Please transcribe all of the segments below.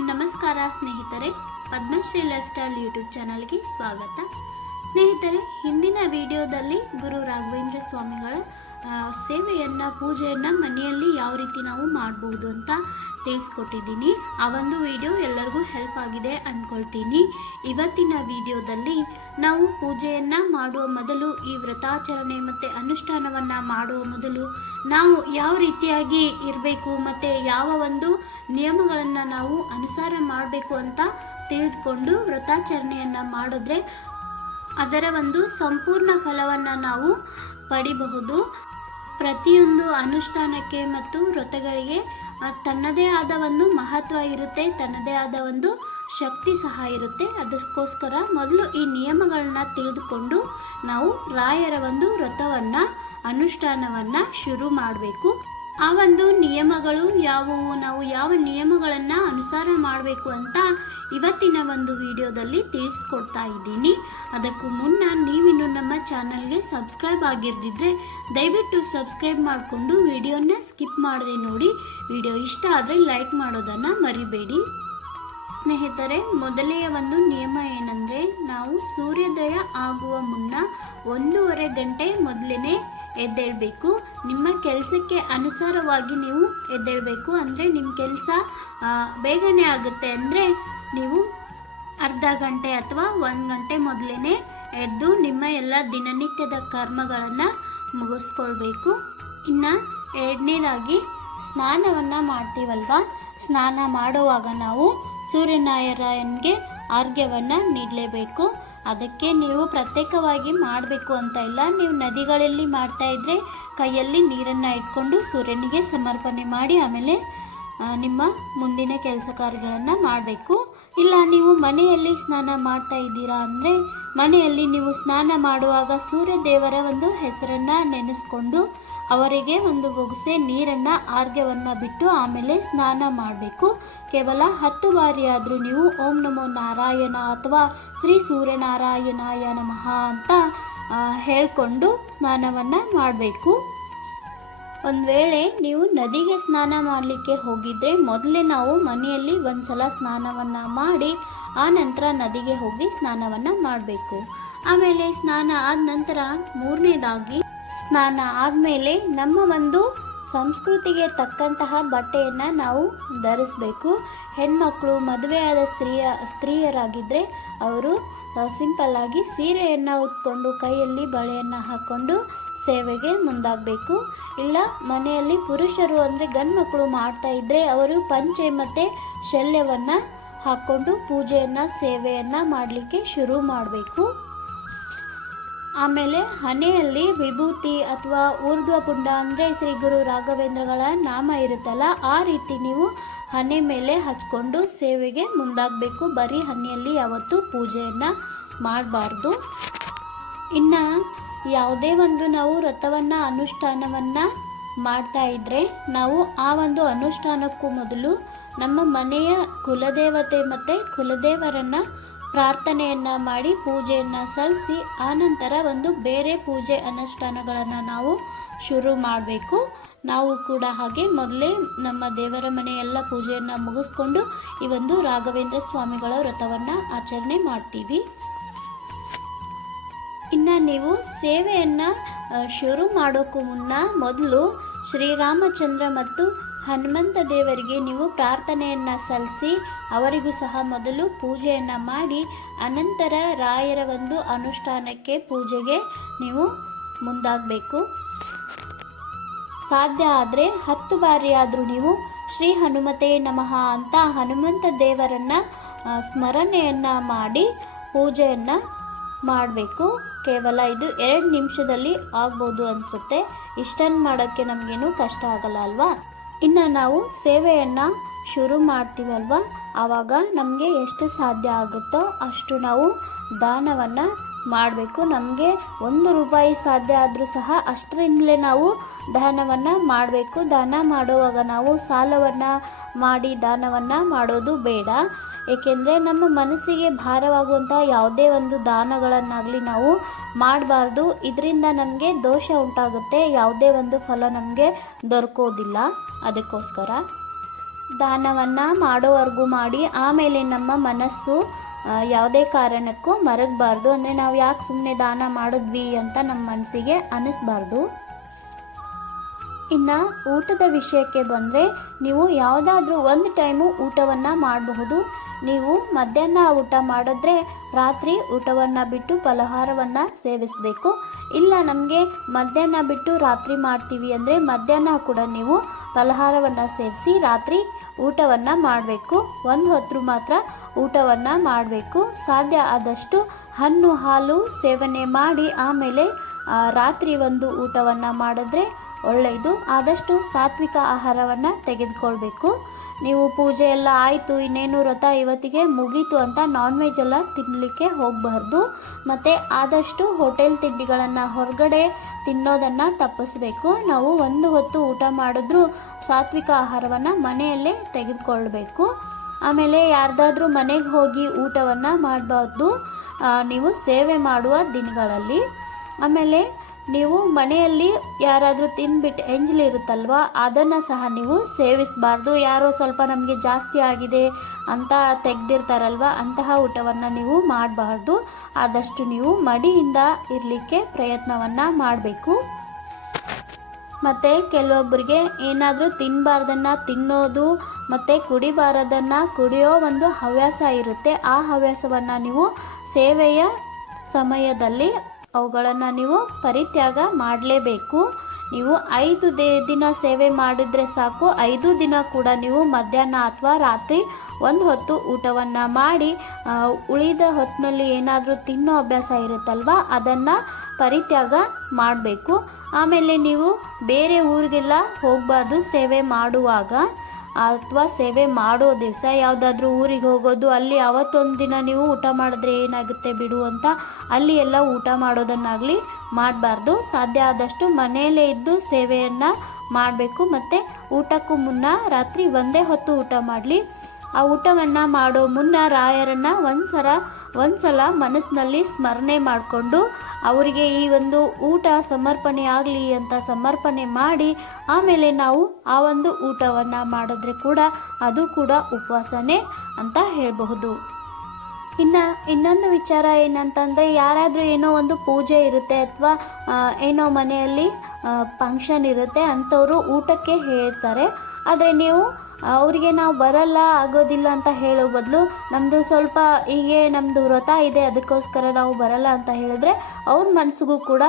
ನಮಸ್ಕಾರ ಸ್ನೇಹಿತರೆ, Padmashri life style YouTube ಚಾನಲ್ಗೆ ಸ್ವಾಗತ. ಸ್ನೇಹಿತರೆ, ಹಿಂದಿನ ವಿಡಿಯೋದಲ್ಲಿ ಗುರು ರಾಘವೇಂದ್ರ ಸ್ವಾಮಿಗಳ ಸೇವೆಯನ್ನು, ಪೂಜೆಯನ್ನು ಮನೆಯಲ್ಲಿ ಯಾವ ರೀತಿ ನಾವು ಮಾಡಬಹುದು ಅಂತ ತಿಳಿಸ್ಕೊಟ್ಟಿದ್ದೀನಿ. ಆ ಒಂದು ವಿಡಿಯೋ ಎಲ್ಲರಿಗೂ ಹೆಲ್ಪ್ ಆಗಿದೆ ಅಂದ್ಕೊಳ್ತೀನಿ ಇವತ್ತಿನ ವಿಡಿಯೋದಲ್ಲಿ ನಾವು ಪೂಜೆಯನ್ನು ಮಾಡುವ ಮೊದಲು ಈ ವ್ರತಾಚರಣೆ ಮತ್ತು ಅನುಷ್ಠಾನವನ್ನು ಮಾಡುವ ಮೊದಲು ನಾವು ಯಾವ ರೀತಿಯಾಗಿ ಇರಬೇಕು ಮತ್ತು ಯಾವ ಒಂದು ನಿಯಮಗಳನ್ನು ನಾವು ಅನುಸಾರ ಮಾಡಬೇಕು ಅಂತ ತಿಳಿದುಕೊಂಡು ವ್ರತಾಚರಣೆಯನ್ನು ಮಾಡಿದ್ರೆ ಅದರ ಒಂದು ಸಂಪೂರ್ಣ ಫಲವನ್ನು ನಾವು ಪಡಿಬಹುದು. ಪ್ರತಿಯೊಂದು ಅನುಷ್ಠಾನಕ್ಕೆ ಮತ್ತು ವ್ರತಗಳಿಗೆ ತನ್ನದೇ ಆದ ಒಂದು ಮಹತ್ವ ಇರುತ್ತೆ, ತನ್ನದೇ ಆದ ಒಂದು ಶಕ್ತಿ ಸಹ ಇರುತ್ತೆ. ಅದಕ್ಕೋಸ್ಕರ ಮೊದಲು ಈ ನಿಯಮಗಳನ್ನ ತಿಳಿದುಕೊಂಡು ನಾವು ರಾಯರ ಒಂದು ವ್ರತವನ್ನು, ಅನುಷ್ಠಾನವನ್ನು ಶುರು ಮಾಡಬೇಕು. ಆ ಒಂದು ನಿಯಮಗಳು ಯಾವುವು? ನಾವು ಯಾವ ನಿಯಮಗಳನ್ನು ಅನುಸಾರ ಮಾಡಬೇಕು ಅಂತ ಇವತ್ತಿನ ಒಂದು ವಿಡಿಯೋದಲ್ಲಿ ತಿಳಿಸ್ಕೊಡ್ತಾ ಇದ್ದೀನಿ. ಅದಕ್ಕೂ ಮುನ್ನ ನೀವಿನ್ನು ನಮ್ಮ ಚಾನಲ್ಗೆ ಸಬ್ಸ್ಕ್ರೈಬ್ ಆಗಿರ್ದಿದ್ರೆ ದಯವಿಟ್ಟು ಸಬ್ಸ್ಕ್ರೈಬ್ ಮಾಡಿಕೊಂಡು ವಿಡಿಯೋನ ಸ್ಕಿಪ್ ಮಾಡದೆ ನೋಡಿ. ವಿಡಿಯೋ ಇಷ್ಟ ಆದರೆ ಲೈಕ್ ಮಾಡೋದನ್ನು ಮರಿಬೇಡಿ. ಸ್ನೇಹಿತರೆ ಮೊದಲೆಯ ಒಂದು ನಿಯಮ ಏನಂದರೆ ನಾವು ಸೂರ್ಯೋದಯ ಆಗುವ ಮುನ್ನ ಒಂದೂವರೆ ಗಂಟೆ ಮೊದಲೇ ಎದ್ದೇಳಬೇಕು. ನಿಮ್ಮ ಕೆಲಸಕ್ಕೆ ಅನುಸಾರವಾಗಿ ನೀವು ಎದ್ದೇಳಬೇಕು ಅಂದರೆ ನಿಮ್ಮ ಕೆಲಸ ಬೇಗನೆ ಆಗುತ್ತೆ ಅಂದರೆ ನೀವು ಅರ್ಧ ಗಂಟೆ ಅಥವಾ ಒಂದು ಗಂಟೆ ಮೊದಲೇ ಎದ್ದು ನಿಮ್ಮ ಎಲ್ಲ ದಿನನಿತ್ಯದ ಕರ್ಮಗಳನ್ನು ಮುಗಿಸ್ಕೊಳ್ಬೇಕು. ಇನ್ನು ಎರಡನೇದಾಗಿ ಸ್ನಾನವನ್ನು ಮಾಡ್ತೀವಲ್ವ? ಸ್ನಾನ ಮಾಡುವಾಗ ನಾವು ಸೂರ್ಯನಾರಾಯಣಗೆ ಆರೋಗ್ಯವನ್ನು ನೀಡಲೇಬೇಕು. ಅದಕ್ಕೆ ನೀವು ಪ್ರತ್ಯೇಕವಾಗಿ ಮಾಡಬೇಕು ಅಂತ ಇಲ್ಲ. ನೀವು ನದಿಗಳಲ್ಲಿ ಮಾಡ್ತಾ ಇದ್ದರೆ ಕೈಯಲ್ಲಿ ನೀರನ್ನು ಇಟ್ಕೊಂಡು ಸೂರ್ಯನಿಗೆ ಸಮರ್ಪಣೆ ಮಾಡಿ ಆಮೇಲೆ ನಿಮ್ಮ ಮುಂದಿನ ಕೆಲಸ ಕಾರ್ಯಗಳನ್ನು ಮಾಡಬೇಕು. ಇಲ್ಲ, ನೀವು ಮನೆಯಲ್ಲಿ ಸ್ನಾನ ಮಾಡ್ತಾ ಇದ್ದೀರಾ ಅಂದರೆ ಮನೆಯಲ್ಲಿ ನೀವು ಸ್ನಾನ ಮಾಡುವಾಗ ಸೂರ್ಯ ದೇವರ ಒಂದು ಹೆಸರನ್ನು ನೆನೆಸ್ಕೊಂಡು ಅವರಿಗೆ ಒಂದು ಬೊಗಸೆ ನೀರನ್ನು ಆರ್ಗ್ಯವನ್ನು ಬಿಟ್ಟು ಆಮೇಲೆ ಸ್ನಾನ ಮಾಡಬೇಕು. ಕೇವಲ ಹತ್ತು ಬಾರಿ ಆದರೂ ನೀವು ಓಂ ನಮೋ ನಾರಾಯಣ ಅಥವಾ ಶ್ರೀ ಸೂರ್ಯನಾರಾಯಣಾಯ ನಮಃ ಅಂತ ಹೇಳ್ಕೊಂಡು ಸ್ನಾನವನ್ನು ಮಾಡಬೇಕು. ಒಂದು ವೇಳೆ ನೀವು ನದಿಗೆ ಸ್ನಾನ ಮಾಡಲಿಕ್ಕೆ ಹೋಗಿದ್ರೆ ಮೊದಲೇ ನಾವು ಮನೆಯಲ್ಲಿ ಒಂದು ಸಲ ಸ್ನಾನವನ್ನು ಮಾಡಿ, ಆ ನಂತರ ನದಿಗೆ ಹೋಗಿ ಸ್ನಾನವನ್ನು ಮಾಡಬೇಕು. ಆಮೇಲೆ ಸ್ನಾನ ಆದ ನಂತರ ಮೂರನೇದಾಗಿ ಸ್ನಾನ ಆದಮೇಲೆ ನಮ್ಮ ಒಂದು ಸಂಸ್ಕೃತಿಗೆ ತಕ್ಕಂತಹ ಬಟ್ಟೆಯನ್ನು ನಾವು ಧರಿಸಬೇಕು. ಹೆಣ್ಮಕ್ಳು ಮದುವೆಯಾದ ಸ್ತ್ರೀಯ ಸ್ತ್ರೀಯರಾಗಿದ್ದರೆ ಅವರು ಸಿಂಪಲ್ಲಾಗಿ ಸೀರೆಯನ್ನು ಉಟ್ಕೊಂಡು, ಕೈಯಲ್ಲಿ ಬಳೆಯನ್ನು ಹಾಕ್ಕೊಂಡು ಸೇವೆಗೆ ಮುಂದಾಗಬೇಕು. ಇಲ್ಲ, ಮನೆಯಲ್ಲಿ ಪುರುಷರು ಅಂದರೆ ಗಂಡು ಮಕ್ಕಳು ಮಾಡ್ತಾ ಇದ್ದರೆ ಅವರು ಪಂಚೆ ಮತ್ತು ಶಲ್ಯವನ್ನು ಹಾಕ್ಕೊಂಡು ಪೂಜೆಯನ್ನು, ಸೇವೆಯನ್ನು ಮಾಡಲಿಕ್ಕೆ ಶುರು ಮಾಡಬೇಕು. ಆಮೇಲೆ ಹಣೆಯಲ್ಲಿ ವಿಭೂತಿ ಅಥವಾ ಊರ್ಧ್ವ ಪುಂಡ ಅಂದರೆ ಶ್ರೀ ಗುರು ರಾಘವೇಂದ್ರಗಳ ನಾಮ ಇರುತ್ತಲ್ಲ, ಆ ರೀತಿ ನೀವು ಹಣೆ ಮೇಲೆ ಹತ್ಕೊಂಡು ಸೇವೆಗೆ ಮುಂದಾಗಬೇಕು. ಬರೀ ಹಣೆಯಲ್ಲಿ ಯಾವತ್ತೂ ಪೂಜೆಯನ್ನು ಮಾಡಬಾರ್ದು. ಇನ್ನು ಯಾವುದೇ ಒಂದು ನಾವು ವ್ರತವನ್ನು, ಅನುಷ್ಠಾನವನ್ನು ಮಾಡ್ತಾ ಇದ್ದರೆ ನಾವು ಆ ಒಂದು ಅನುಷ್ಠಾನಕ್ಕೂ ಮೊದಲು ನಮ್ಮ ಮನೆಯ ಕುಲದೇವತೆ ಮತ್ತು ಕುಲದೇವರನ್ನು ಪ್ರಾರ್ಥನೆಯನ್ನು ಮಾಡಿ ಪೂಜೆಯನ್ನು ಸಲ್ಲಿಸಿ, ಆನಂತರ ಒಂದು ಬೇರೆ ಪೂಜೆ ಅನುಷ್ಠಾನಗಳನ್ನು ನಾವು ಶುರು ಮಾಡಬೇಕು. ನಾವು ಕೂಡ ಹಾಗೆ ಮೊದಲೇ ನಮ್ಮ ದೇವರ ಮನೆಯೆಲ್ಲ ಪೂಜೆಯನ್ನು ಮುಗಿಸ್ಕೊಂಡು ಈ ಒಂದು ರಾಘವೇಂದ್ರ ಸ್ವಾಮಿಗಳ ವ್ರತವನ್ನು ಆಚರಣೆ ಮಾಡ್ತೀವಿ. ಇನ್ನು ನೀವು ಸೇವೆಯನ್ನು ಶುರು ಮಾಡೋಕ್ಕೂ ಮುನ್ನ ಮೊದಲು ಶ್ರೀರಾಮಚಂದ್ರ ಮತ್ತು ಹನುಮಂತ ದೇವರಿಗೆ ನೀವು ಪ್ರಾರ್ಥನೆಯನ್ನು ಸಲ್ಲಿಸಿ, ಅವರಿಗೂ ಸಹ ಮೊದಲು ಪೂಜೆಯನ್ನು ಮಾಡಿ, ಅನಂತರ ರಾಯರ ಒಂದು ಅನುಷ್ಠಾನಕ್ಕೆ ಪೂಜೆಗೆ ನೀವು ಮುಂದಾಗಬೇಕು. ಸಾಧ್ಯ ಆದರೆ ಹತ್ತು ಬಾರಿಯಾದರೂ ನೀವು ಶ್ರೀ ಹನುಮತೆ ನಮಃ ಅಂತ ಹನುಮಂತ ದೇವರನ್ನು ಸ್ಮರಣೆಯನ್ನು ಮಾಡಿ ಪೂಜೆಯನ್ನು ಮಾಡಬೇಕು. ಕೇವಲ ಇದು ಎರಡು ನಿಮಿಷದಲ್ಲಿ ಆಗ್ಬೋದು ಅನಿಸುತ್ತೆ. ಇಷ್ಟನ್ನು ಮಾಡೋಕ್ಕೆ ನಮಗೇನು ಕಷ್ಟ ಆಗಲ್ಲ ಅಲ್ವಾ? ಇನ್ನು ನಾವು ಸೇವೆಯನ್ನು ಶುರು ಮಾಡ್ತೀವಲ್ವ? ಆವಾಗ ನಮಗೆ ಎಷ್ಟು ಸಾಧ್ಯ ಆಗುತ್ತೋ ಅಷ್ಟು ನಾವು ದಾನವನ್ನು ಮಾಡಬೇಕು. ನಮಗೆ ಒಂದು ರೂಪಾಯಿ ಸಾಧ್ಯ ಆದರೂ ಸಹ ಅಷ್ಟರಿಂದಲೇ ನಾವು ದಾನವನ್ನು ಮಾಡಬೇಕು. ದಾನ ಮಾಡುವಾಗ ನಾವು ಸಾಲವನ್ನು ಮಾಡಿ ದಾನವನ್ನು ಮಾಡೋದು ಬೇಡ. ಏಕೆಂದರೆ ನಮ್ಮ ಮನಸ್ಸಿಗೆ ಭಾರವಾಗುವಂಥ ಯಾವುದೇ ಒಂದು ದಾನಗಳನ್ನಾಗಲಿ ನಾವು ಮಾಡಬಾರ್ದು. ಇದರಿಂದ ನಮಗೆ ದೋಷ ಉಂಟಾಗುತ್ತೆ. ಯಾವುದೇ ಒಂದು ಫಲ ನಮಗೆ ದೊರಕೋದಿಲ್ಲ. ಅದಕ್ಕೋಸ್ಕರ ದಾನವನ್ನು ಮಾಡೋವರೆಗೂ ಮಾಡಿ, ಆಮೇಲೆ ನಮ್ಮ ಮನಸ್ಸು ಯಾವುದೇ ಕಾರಣಕ್ಕೂ ಮರಗಬಾರ್ದು. ಅಂದರೆ ನಾವು ಯಾಕೆ ಸುಮ್ಮನೆ ದಾನ ಮಾಡಿದ್ವಿ ಅಂತ ನಮ್ಮ ಮನಸ್ಸಿಗೆ ಅನ್ನಿಸ್ಬಾರ್ದು ಇನ್ನು ಊಟದ ವಿಷಯಕ್ಕೆ ಬಂದರೆ ನೀವು ಯಾವುದಾದ್ರೂ ಒಂದು ಟೈಮು ಊಟವನ್ನು ಮಾಡಬಹುದು. ನೀವು ಮಧ್ಯಾಹ್ನ ಊಟ ಮಾಡಿದ್ರೆ ರಾತ್ರಿ ಊಟವನ್ನು ಬಿಟ್ಟು ಫಲಹಾರವನ್ನು ಸೇವಿಸಬೇಕು. ಇಲ್ಲ ನಮಗೆ ಮಧ್ಯಾಹ್ನ ಬಿಟ್ಟು ರಾತ್ರಿ ಮಾಡ್ತೀವಿ ಅಂದರೆ ಮಧ್ಯಾಹ್ನ ಕೂಡ ನೀವು ಫಲಹಾರವನ್ನು ಸೇವಿಸಿ ರಾತ್ರಿ ಊಟವನ್ನು ಮಾಡಬೇಕು. ಒಂದು ಹೊತ್ತು ಮಾತ್ರ ಊಟವನ್ನು ಮಾಡಬೇಕು. ಸಾಧ್ಯ ಆದಷ್ಟು ಹಣ್ಣು, ಹಾಲು ಸೇವನೆ ಮಾಡಿ ಆಮೇಲೆ ರಾತ್ರಿ ಒಂದು ಊಟವನ್ನು ಮಾಡಿದ್ರೆ ಒಳ್ಳೆಯದು. ಆದಷ್ಟು ಸಾತ್ವಿಕ ಆಹಾರವನ್ನು ತೆಗೆದುಕೊಳ್ಬೇಕು. ನೀವು ಪೂಜೆ ಎಲ್ಲ ಆಯಿತು, ಇನ್ನೇನು ವ್ರತ ಇವತ್ತಿಗೆ ಮುಗೀತು ಅಂತ ನಾನ್ ವೆಜ್ ಎಲ್ಲ ತಿನ್ನಲಿಕ್ಕೆ ಹೋಗಬಾರ್ದು. ಮತ್ತು ಆದಷ್ಟು ಹೋಟೆಲ್ ತಿಂಡಿಗಳನ್ನು ಹೊರಗಡೆ ತಿನ್ನೋದನ್ನು ತಪ್ಪಿಸ್ಬೇಕು. ನಾವು ಒಂದು ಹೊತ್ತು ಊಟ ಮಾಡಿದ್ರೂ ಸಾತ್ವಿಕ ಆಹಾರವನ್ನು ಮನೆಯಲ್ಲೇ ತೆಗೆದುಕೊಳ್ಬೇಕು. ಆಮೇಲೆ ಯಾರ್ದಾದ್ರೂ ಮನೆಗೆ ಹೋಗಿ ಊಟವನ್ನು ಮಾಡಬಾರ್ದು. ನೀವು ಸೇವೆ ಮಾಡುವ ದಿನಗಳಲ್ಲಿ. ಆಮೇಲೆ ನೀವು ಮನೆಯಲ್ಲಿ ಯಾರಾದರೂ ತಿಂದುಬಿಟ್ಟು ಎಂಜಲಿ ಇರುತ್ತಲ್ವಾ? ಅದನ್ನು ಸಹ ನೀವು ಸೇವಿಸಬಾರ್ದು. ಯಾರೋ ಸ್ವಲ್ಪ ನಮಗೆ ಜಾಸ್ತಿ ಆಗಿದೆ ಅಂತ ತೆಗ್ದಿರ್ತಾರಲ್ವ? ಅಂತಹ ಊಟವನ್ನು ನೀವು ಮಾಡಬಾರ್ದು. ಆದಷ್ಟು ನೀವು ಮಡಿಯಿಂದ ಇರಲಿಕ್ಕೆ ಪ್ರಯತ್ನವನ್ನು ಮಾಡಬೇಕು. ಮತ್ತು ಕೆಲವೊಬ್ಬರಿಗೆ ಏನಾದರೂ ತಿನ್ನಬಾರ್ದನ್ನು ತಿನ್ನೋದು ಮತ್ತು ಕುಡಿಬಾರದನ್ನು ಕುಡಿಯೋ ಒಂದು ಹವ್ಯಾಸ ಇರುತ್ತೆ. ಆ ಹವ್ಯಾಸವನ್ನು ನೀವು ಸೇವೆಯ ಸಮಯದಲ್ಲಿ ಅವುಗಳನ್ನು ನೀವು ಪರಿತ್ಯಾಗ ಮಾಡಲೇಬೇಕು. ನೀವು ಐದು ದೇ ದಿನ ಸೇವೆ ಮಾಡಿದರೆ ಸಾಕು. ಐದು ದಿನ ಕೂಡ ನೀವು ಮಧ್ಯಾಹ್ನ ಅಥವಾ ರಾತ್ರಿ ಒಂದು ಹೊತ್ತು ಊಟವನ್ನು ಮಾಡಿ ಉಳಿದ ಹೊತ್ತಿನಲ್ಲಿ ಏನಾದರೂ ತಿನ್ನೋ ಅಭ್ಯಾಸ ಇರುತ್ತಲ್ವ, ಅದನ್ನು ಪರಿತ್ಯಾಗ ಮಾಡಬೇಕು. ಆಮೇಲೆ ನೀವು ಬೇರೆ ಊರಿಗೆಲ್ಲ ಹೋಗಬಾರ್ದು ಸೇವೆ ಮಾಡುವಾಗ. ಅಥವಾ ಸೇವೆ ಮಾಡೋ ದಿವಸ ಯಾವುದಾದ್ರೂ ಊರಿಗೆ ಹೋಗೋದು, ಅಲ್ಲಿ ಅವತ್ತೊಂದು ದಿನ ನೀವು ಊಟ ಮಾಡಿದ್ರೆ ಏನಾಗುತ್ತೆ ಬಿಡು ಅಂತ ಅಲ್ಲಿ ಎಲ್ಲ ಊಟ ಮಾಡೋದನ್ನಾಗಲಿ ಮಾಡಬಾರ್ದು. ಸಾಧ್ಯ ಆದಷ್ಟು ಮನೆಯಲ್ಲೇ ಇದ್ದು ಸೇವೆಯನ್ನು ಮಾಡಬೇಕು. ಮತ್ತು ಊಟಕ್ಕೂ ಮುನ್ನ ರಾತ್ರಿ ಒಂದೇ ಹೊತ್ತು ಊಟ ಮಾಡಲಿ. ಆ ಊಟವನ್ನು ಮಾಡೋ ಮುನ್ನ ರಾಯರನ್ನು ಒಂದು ಸಲ ಮನಸ್ಸಿನಲ್ಲಿ ಸ್ಮರಣೆ ಮಾಡಿಕೊಂಡು ಅವರಿಗೆ ಈ ಒಂದು ಊಟ ಸಮರ್ಪಣೆ ಆಗಲಿ ಅಂತ ಸಮರ್ಪಣೆ ಮಾಡಿ ಆಮೇಲೆ ನಾವು ಆ ಒಂದು ಊಟವನ್ನು ಮಾಡಿದ್ರೆ ಕೂಡ ಅದು ಕೂಡ ಉಪವಾಸನೇ ಅಂತ ಹೇಳಬಹುದು. ಇನ್ನು ಇನ್ನೊಂದು ವಿಚಾರ ಏನಂತಂದರೆ ಯಾರಾದರೂ ಏನೋ ಒಂದು ಪೂಜೆ ಇರುತ್ತೆ ಅಥವಾ ಏನೋ ಮನೆಯಲ್ಲಿ ಫಂಕ್ಷನ್ ಇರುತ್ತೆ ಅಂಥವರು ಊಟಕ್ಕೆ ಹೇಳ್ತಾರೆ. ಆದರೆ ನೀವು ಅವರಿಗೆ ನಾವು ಬರಲ್ಲ, ಆಗೋದಿಲ್ಲ ಅಂತ ಹೇಳೋ ಬದಲು ನಮ್ಮದು ಸ್ವಲ್ಪ ಹೀಗೆ ನಮ್ಮದು ವ್ರತ ಇದೆ, ಅದಕ್ಕೋಸ್ಕರ ನಾವು ಬರಲ್ಲ ಅಂತ ಹೇಳಿದ್ರೆ ಅವ್ರ ಮನಸ್ಸಿಗೂ ಕೂಡ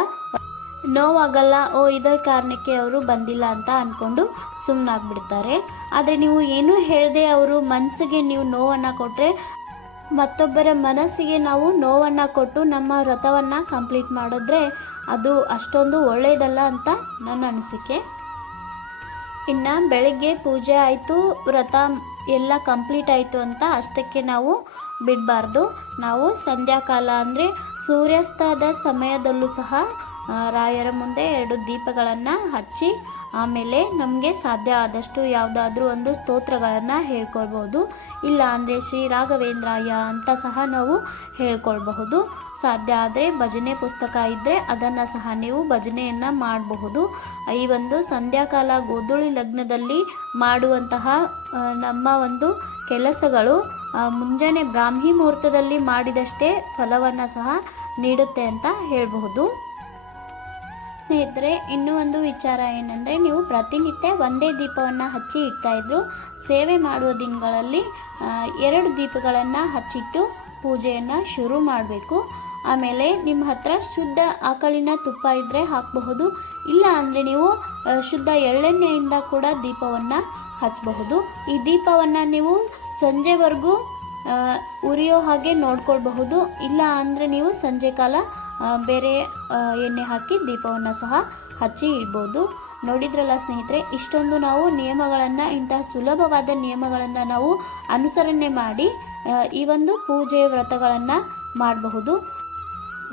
ನೋವಾಗಲ್ಲ, ಓ, ಇದೇ ಕಾರಣಕ್ಕೆ ಅವರು ಬಂದಿಲ್ಲ ಅಂತ ಅಂದ್ಕೊಂಡು ಸುಮ್ಮನಾಗ್ಬಿಡ್ತಾರೆ ಆದರೆ ನೀವು ಏನೂ ಹೇಳದೆ ಅವರು ಮನಸ್ಸಿಗೆ ನೀವು ನೋವನ್ನು ಕೊಟ್ಟರೆ ಮತ್ತೊಬ್ಬರ ಮನಸ್ಸಿಗೆ ನಾವು ನೋವನ್ನು ಕೊಟ್ಟು ನಮ್ಮ ವ್ರತವನ್ನು ಕಂಪ್ಲೀಟ್ ಮಾಡಿದ್ರೆ ಅದು ಅಷ್ಟೊಂದು ಒಳ್ಳೆಯದಲ್ಲ ಅಂತ ನನ್ನ ಅನಿಸಿಕೆ. ಇನ್ನು ಬೆಳಗ್ಗೆ ಪೂಜೆ ಆಯಿತು, ವ್ರತ ಎಲ್ಲ ಕಂಪ್ಲೀಟ್ ಆಯಿತು ಅಂತ ಅಷ್ಟಕ್ಕೆ ನಾವು ಬಿಡಬಾರ್ದು. ನಾವು ಸಂಧ್ಯಾಕಾಲ ಅಂದರೆ ಸೂರ್ಯಾಸ್ತದ ಸಮಯದಲ್ಲೂ ಸಹ ರಾಯರ ಮುಂದೆ ಎರಡು ದೀಪಗಳನ್ನು ಹಚ್ಚಿ ಆಮೇಲೆ ನಮಗೆ ಸಾಧ್ಯ ಆದಷ್ಟು ಯಾವುದಾದ್ರೂ ಒಂದು ಸ್ತೋತ್ರಗಳನ್ನು ಹೇಳ್ಕೊಳ್ಬೋದು ಇಲ್ಲ ಅಂದರೆ ಶ್ರೀ ರಾಘವೇಂದ್ರಾಯ ಅಂತ ಸಹ ನಾವು ಹೇಳ್ಕೊಳ್ಬಹುದು. ಸಾಧ್ಯ ಆದರೆ ಭಜನೆ ಪುಸ್ತಕ ಇದ್ದರೆ ಅದನ್ನು ಸಹ ನೀವು ಭಜನೆಯನ್ನು ಮಾಡಬಹುದು. ಈ ಒಂದು ಸಂಧ್ಯಾಕಾಲ ಗೋಧುಳಿ ಲಗ್ನದಲ್ಲಿ ಮಾಡುವಂತಹ ನಮ್ಮ ಒಂದು ಕೆಲಸಗಳು ಮುಂಜಾನೆ ಬ್ರಾಹ್ಮಿ ಮುಹೂರ್ತದಲ್ಲಿ ಮಾಡಿದಷ್ಟೇ ಫಲವನ್ನು ಸಹ ನೀಡುತ್ತೆ ಅಂತ ಹೇಳಬಹುದು. ಸ್ನೇಹಿತರೆ, ಇನ್ನೂ ಒಂದು ವಿಚಾರ ಏನಂದರೆ, ನೀವು ಪ್ರತಿನಿತ್ಯ ಒಂದೇ ದೀಪವನ್ನು ಹಚ್ಚಿ ಇಡ್ತಾ ಇದ್ರು. ಸೇವೆ ಮಾಡುವ ದಿನಗಳಲ್ಲಿ ಎರಡು ದೀಪಗಳನ್ನು ಹಚ್ಚಿಟ್ಟು ಪೂಜೆಯನ್ನು ಶುರು ಮಾಡಬೇಕು. ಆಮೇಲೆ ನಿಮ್ಮ ಹತ್ರ ಶುದ್ಧ ಆಕಳಿನ ತುಪ್ಪ ಇದ್ದರೆ ಹಾಕಬಹುದು. ಇಲ್ಲ ಅಂದರೆ ನೀವು ಶುದ್ಧ ಎಳ್ಳೆಣ್ಣೆಯಿಂದ ಕೂಡ ದೀಪವನ್ನು ಹಚ್ಚಬಹುದು ಈ ದೀಪವನ್ನು ನೀವು ಸಂಜೆವರೆಗೂ ಉರಿಯೋ ಹಾಗೆ ನೋಡ್ಕೊಳ್ಬಹುದು. ಇಲ್ಲ ಅಂದರೆ ನೀವು ಸಂಜೆ ಕಾಲ ಬೇರೆ ಎಣ್ಣೆ ಹಾಕಿ ದೀಪವನ್ನು ಸಹ ಹಚ್ಚಿ ಇಡ್ಬೋದು. ನೋಡಿದ್ರಲ್ಲ ಸ್ನೇಹಿತರೆ, ಇಷ್ಟೊಂದು ನಾವು ನಿಯಮಗಳನ್ನು, ಇಂತಹ ಸುಲಭವಾದ ನಿಯಮಗಳನ್ನು ನಾವು ಅನುಸರಣೆ ಮಾಡಿ ಈ ಒಂದು ಪೂಜೆ ವ್ರತಗಳನ್ನು ಮಾಡಬಹುದು.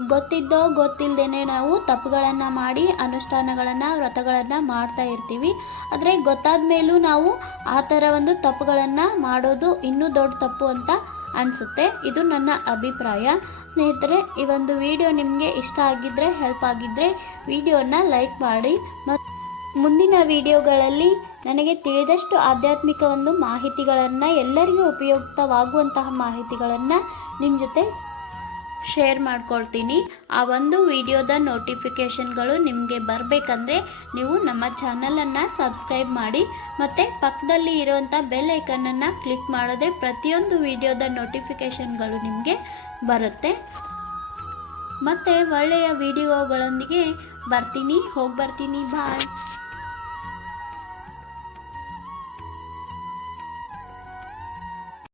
ಗೊತ್ತಿದ್ದೋ ಗೊತ್ತಿಲ್ಲದೇ ನಾವು ತಪ್ಪುಗಳನ್ನು ಮಾಡಿ, ಅನುಷ್ಠಾನಗಳನ್ನು, ವ್ರತಗಳನ್ನು ಮಾಡ್ತಾ ಇರ್ತೀವಿ. ಆದರೆ ಗೊತ್ತಾದ ಮೇಲೂ ನಾವು ಆ ಥರ ಒಂದು ತಪ್ಪುಗಳನ್ನು ಮಾಡೋದು ಇನ್ನೂ ದೊಡ್ಡ ತಪ್ಪು ಅಂತ ಅನಿಸುತ್ತೆ. ಇದು ನನ್ನ ಅಭಿಪ್ರಾಯ. ಸ್ನೇಹಿತರೆ, ಈ ಒಂದು ವಿಡಿಯೋ ನಿಮಗೆ ಇಷ್ಟ ಆಗಿದ್ದರೆ ಹೆಲ್ಪ್ ಆಗಿದ್ದರೆ ವಿಡಿಯೋನ ಲೈಕ್ ಮಾಡಿ. ಮತ್ತು ಮುಂದಿನ ವಿಡಿಯೋಗಳಲ್ಲಿ ನನಗೆ ತಿಳಿದಷ್ಟು ಆಧ್ಯಾತ್ಮಿಕ ಒಂದು ಮಾಹಿತಿಗಳನ್ನು, ಎಲ್ಲರಿಗೂ ಉಪಯುಕ್ತವಾಗುವಂತಹ ಮಾಹಿತಿಗಳನ್ನು ನಿಮ್ಮ ಜೊತೆ ಶೇರ್ ಮಾಡ್ಕೊಳ್ತೀನಿ. ಆ ಒಂದು ವಿಡಿಯೋದ ನೋಟಿಫಿಕೇಷನ್ಗಳು ನಿಮಗೆ ಬರಬೇಕಂದ್ರೆ ನೀವು ನಮ್ಮ ಚಾನಲನ್ನು ಸಬ್ಸ್ಕ್ರೈಬ್ ಮಾಡಿ. ಮತ್ತು ಪಕ್ಕದಲ್ಲಿ ಇರೋವಂಥ ಬೆಲ್ ಐಕನನ್ನು ಕ್ಲಿಕ್ ಮಾಡಿದ್ರೆ ಪ್ರತಿಯೊಂದು ವಿಡಿಯೋದ ನೋಟಿಫಿಕೇಷನ್ಗಳು ನಿಮಗೆ ಬರುತ್ತೆ. ಮತ್ತು ಒಳ್ಳೆಯ ವಿಡಿಯೋಗಳೊಂದಿಗೆ ಬರ್ತೀನಿ. ಹೋಗಿ ಬರ್ತೀನಿ. ಬಾಯ್